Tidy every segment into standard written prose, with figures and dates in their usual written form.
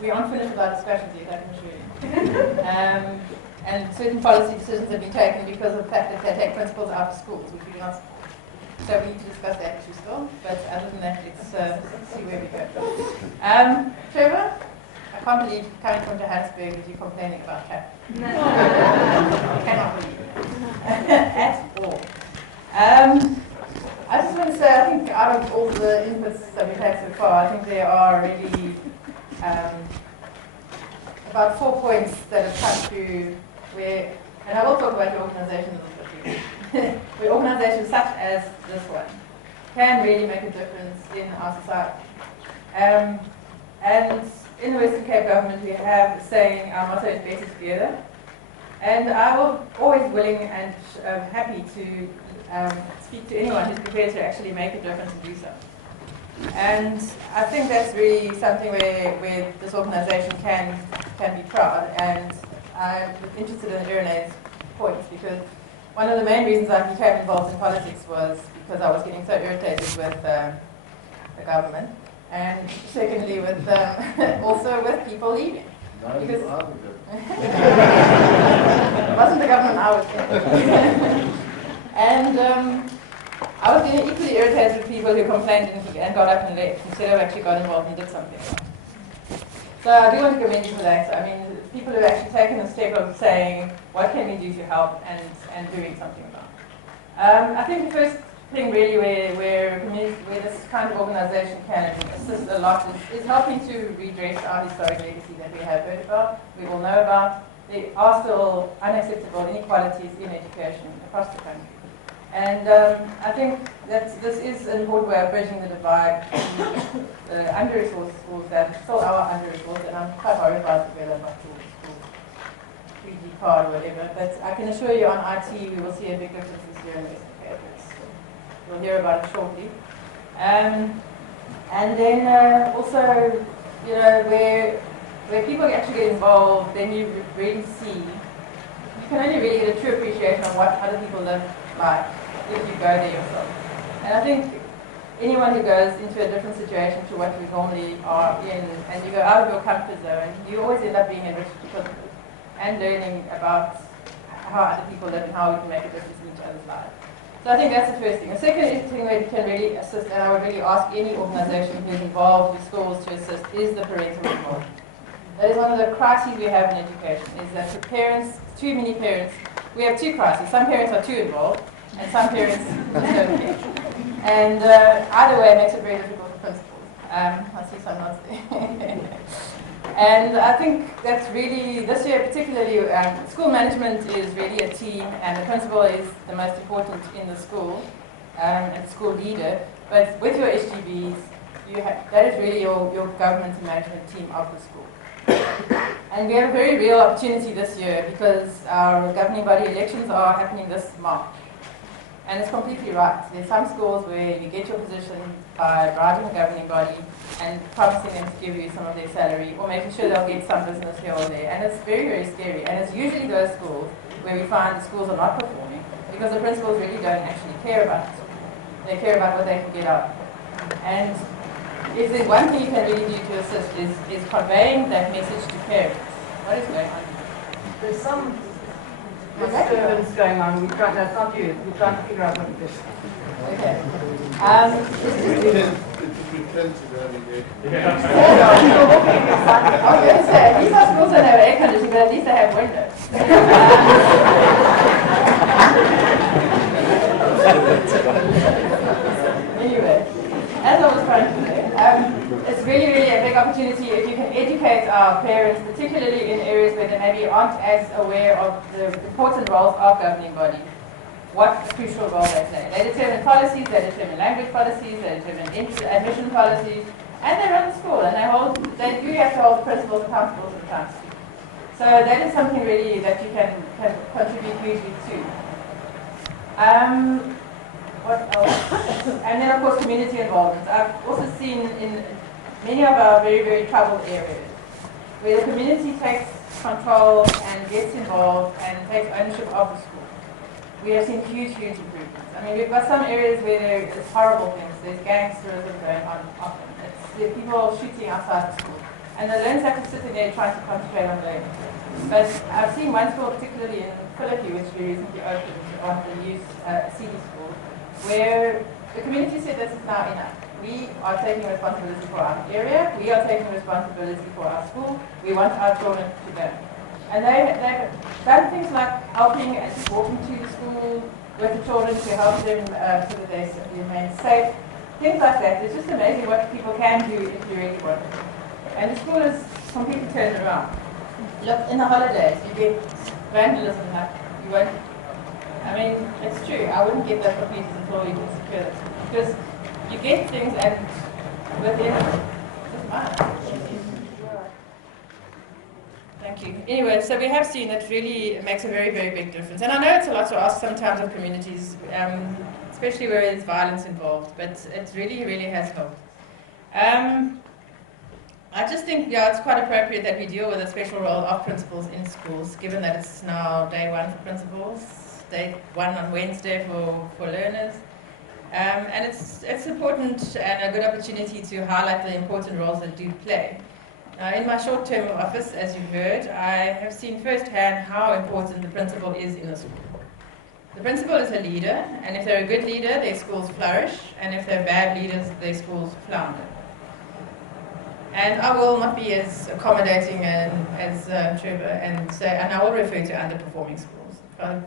we aren't finished with our discussions yet, I can assure you. And certain policy decisions have been taken because of the fact that they take principals out of schools, which we do not. So we need to discuss that issue still. But other than that, let's see where we go. Trevor, I can't believe coming from Johannesburg that you're complaining about traffic. No. I cannot believe it. At all. I just want to say, I think out of all the inputs that we've had so far, I think there are really about 4 points that have come through where, and I will talk about your organisation a little bit, where organisations such as this one can really make a difference in our society. And in the Western Cape government, we have a saying, our motto is better together. And I will always willing and happy to speak to anyone who's prepared to actually make a difference and do so. And I think that's really something where this organisation can be proud. And I'm interested in Irene's points because one of the main reasons I became involved in politics was because I was getting so irritated with the government, and secondly with also with people leaving. Because it wasn't the government I was in. And I was getting equally irritated with people who complained and got up and left instead of actually got involved and did something. So I do want to commend you for that. I mean, people who have actually taken the step of saying, what can we do to help and doing something about it. I think the first thing really where this kind of organisation can assist a lot is helping to redress our historic legacy that we have heard about, we all know about. There are still unacceptable inequalities in education across the country. And I think that this is an important way of bridging the divide between the under-resourced schools that still are under-resourced, and I'm quite worried about whether or not schools 3D card or whatever. But I can assure you on IT we will see a big difference this year in Western Cape. We'll hear about it shortly. And then also, you know, where people actually get involved, then you really see, you can only really get a true appreciation of what other people live like if you go there yourself. And I think anyone who goes into a different situation to what you normally are in, and you go out of your comfort zone, you always end up being enriched because and learning about how other people live and how we can make a difference in each other's lives. So I think that's the first thing. The second thing that can really assist, and I would really ask any organisation who's involved with schools to assist, is the parental involvement. That is one of the crises we have in education, is that for parents, too many parents, we have two crises. Some parents are too involved, and some parents don't care. And either way, it makes it very difficult for principals. I see some nods there. And I think that's really, this year particularly, school management is really a team, and the principal is the most important in the school, and the school leader. But with your SGBs, that is really your government and management team of the school. And we have a very real opportunity this year because our governing body elections are happening this March. And it's completely right. There's some schools where you get your position by bribing the governing body and promising them to give you some of their salary or making sure they'll get some business here or there. And it's very, very scary. And it's usually those schools where we find the schools are not performing because the principals really don't actually care about it. They care about what they can get out. And if there's one thing you can really do to assist is conveying that message to parents. What is going on? There's some disturbance going on. That's not you. We're trying to figure out what it is. Okay. I was going to say, at least our schools don't have air conditioning, but at least they have windows. Anyway, as I was trying to say, it's really, really a big opportunity if you can educate our parents, particularly in areas where they maybe aren't as aware of the important roles of governing bodies. What crucial role they play. They determine policies, they determine language policies, they determine admission policies, and they run the school, and they do have to hold the principals accountable sometimes. So that is something really that you can contribute hugely to. What else? And then, of course, community involvement. I've also seen in many of our very, very troubled areas where the community takes control and gets involved and takes ownership of the school. We have seen huge, huge improvements. I mean, we've got some areas where there's horrible things. There's gangsterism going on often. There's people shooting outside the school. and the learners have to sit in there trying to concentrate on learning. But I've seen one school, particularly in Philippi, which we recently opened on the youth CD school, where the community said this is now enough. We are taking responsibility for our area, we are taking responsibility for our school, we want our children to learn. And they've done things like helping and walking to the school with the children to help them so that they remain safe. Things like that. It's just amazing what people can do if you really want it. And the school is completely turned around. Look, in the holidays, you get vandalism like you won't. I mean, it's true. I wouldn't get that for pieces until you can secure it. Because you get things and within just mine. Thank you. Anyway, so we have seen it really makes a very, very big difference. And I know it's a lot to ask sometimes of communities, especially where there's violence involved, but it really, really has helped. I just think, yeah, it's quite appropriate that we deal with a special role of principals in schools, given that it's now day one for principals, day one on Wednesday for learners. And it's important and a good opportunity to highlight the important roles that do play. In my short-term office, as you've heard, I have seen firsthand how important the principal is in a school. The principal is a leader, and if they're a good leader, their schools flourish, and if they're bad leaders, their schools flounder. And I will not be as accommodating as Trevor and say, and I will refer to underperforming schools,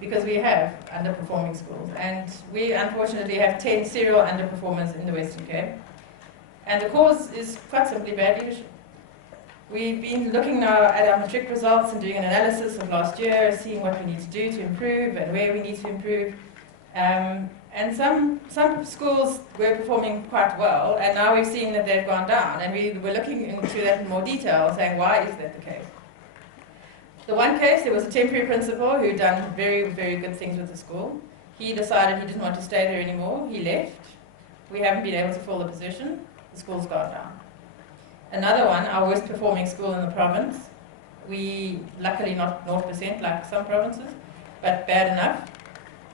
because we have underperforming schools, and we unfortunately have 10 serial underperformers in the Western Cape, and the cause is quite simply bad leadership. We've been looking now at our matric results and doing an analysis of last year, seeing what we need to do to improve and where we need to improve. And some schools were performing quite well, and now we've seen that they've gone down, and we're looking into that in more detail, saying why is that the case? The one case, there was a temporary principal who'd done very, very good things with the school. He decided he didn't want to stay there anymore. He left. We haven't been able to fill the position. The school's gone down. Another one, our worst performing school in the province. We, luckily not 0% like some provinces, but bad enough.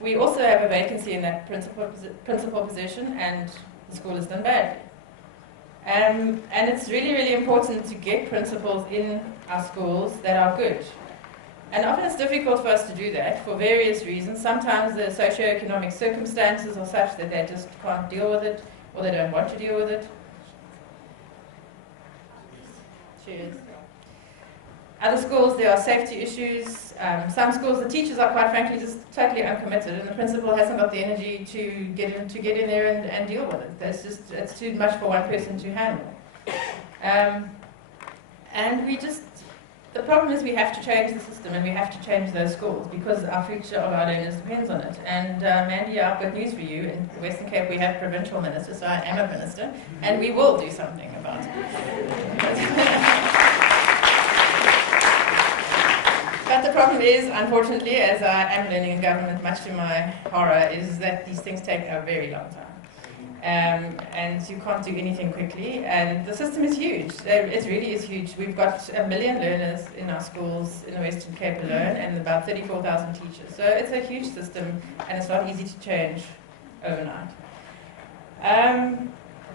We also have a vacancy in that principal position, and the school has done badly. And it's really, really important to get principals in our schools that are good. And often it's difficult for us to do that for various reasons. Sometimes the socio-economic circumstances are such that they just can't deal with it, or they don't want to deal with it. Cheers. Other schools, there are safety issues. Some schools, the teachers are quite frankly just totally uncommitted, and the principal hasn't got the energy to get in there and deal with it. It's too much for one person to handle. And the problem is we have to change the system, and we have to change those schools, because our future of our learners depends on it. And Mandy, I've got news for you. In the Western Cape we have provincial ministers, so I am a minister, and we will do something about it. But the problem is, unfortunately, as I am learning in government, much to my horror, is that these things take a very long time. And you can't do anything quickly, and the system is huge. It really is huge. We've got 1 million learners in our schools in the Western Cape alone, and about 34,000 teachers. So it's a huge system, and it's not easy to change overnight.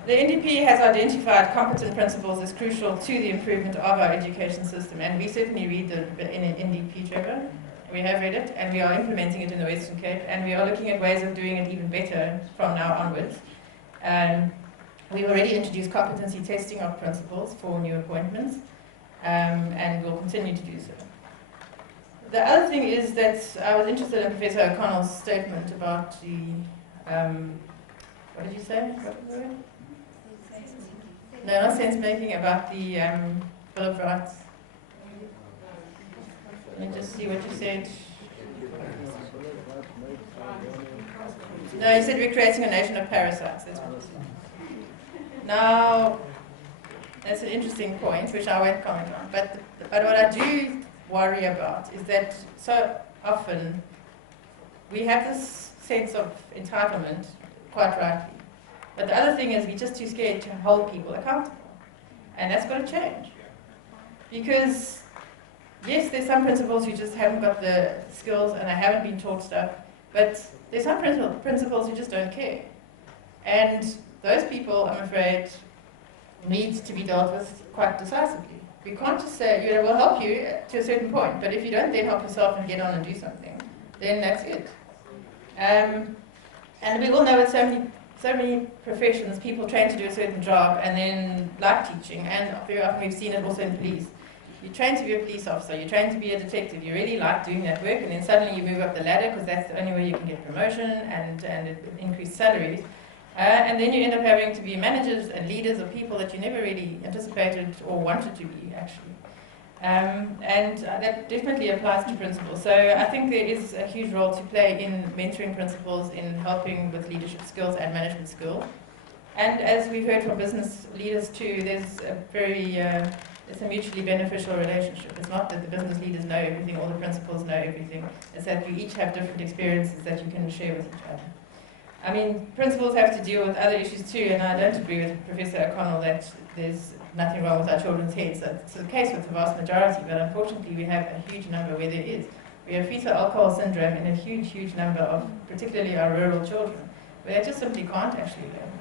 The NDP has identified competent principals as crucial to the improvement of our education system, and we certainly read the NDP, Trevor. We have read it, and we are implementing it in the Western Cape, and we are looking at ways of doing it even better from now onwards. We've already introduced competency testing of principals for new appointments, and we'll continue to do so. The other thing is that I was interested in Professor O'Connell's statement about the, what did you say? What was the word? No, not sense making, about the Bill of Rights. Let me just see what you said. No, you said we're creating a nation of parasites. That's what you said. Now, that's an interesting point, which I won't comment on. But what I do worry about is that so often we have this sense of entitlement, quite rightly. But the other thing is we're just too scared to hold people accountable. And that's got to change. Because, yes, there's some principals who just haven't got the skills and they haven't been taught stuff, but there's some principals who just don't care. And those people, I'm afraid, needs to be dealt with quite decisively. We can't just say, we'll help you to a certain point, but if you don't then help yourself and get on and do something, then that's it. And we all know with so many professions, people train to do a certain job and then like teaching, and very often we've seen it also in police. You train to be a police officer, you train to be a detective, you really like doing that work, and then suddenly you move up the ladder because that's the only way you can get promotion and increased salaries. And then you end up having to be managers and leaders of people that you never really anticipated or wanted to be, actually. And that definitely applies to principals. So I think there is a huge role to play in mentoring principals, in helping with leadership skills and management skills. And as we've heard from business leaders too, there's a very it's a mutually beneficial relationship. It's not that the business leaders know everything or the principals know everything. It's that you each have different experiences that you can share with each other. I mean, principals have to deal with other issues too, and I don't agree with Professor O'Connell that there's nothing wrong with our children's heads. That's the case with the vast majority, but unfortunately we have a huge number where there is. We have fetal alcohol syndrome in a huge, huge number of particularly our rural children, where they just simply can't actually learn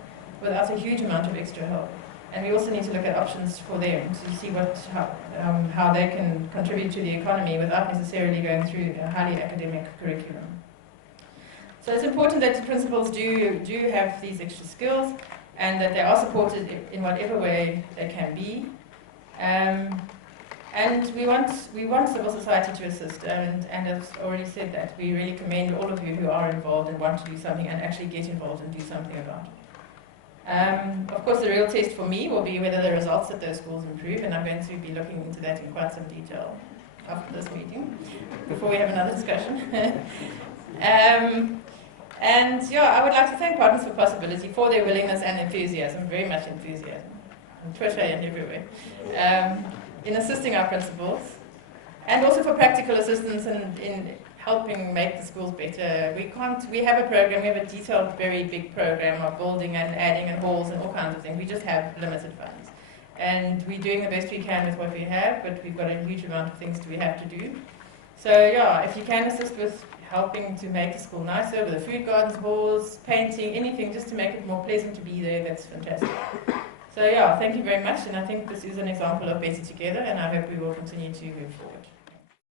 without a huge amount of extra help. And we also need to look at options for them to see how they can contribute to the economy without necessarily going through a highly academic curriculum. So it's important that the principals do have these extra skills and that they are supported in whatever way they can be. And we want civil society to assist, and I've already said that. We really commend all of you who are involved and want to do something and actually get involved and do something about it. Of course, the real test for me will be whether the results at those schools improve, and I'm going to be looking into that in quite some detail after this meeting, before we have another discussion. And yeah, I would like to thank Partners for Possibility for their willingness and enthusiasm, very much enthusiasm, on Twitter and everywhere, in assisting our principals, and also for practical assistance in helping make the schools better. We have a program, we have a detailed, very big program of building and adding and halls and all kinds of things. We just have limited funds. And we're doing the best we can with what we have, but we've got a huge amount of things we have to do. So yeah, if you can assist with helping to make the school nicer, with the food gardens, halls, painting, anything, just to make it more pleasant to be there, that's fantastic. So yeah, thank you very much, and I think this is an example of better together, and I hope we will continue to move forward.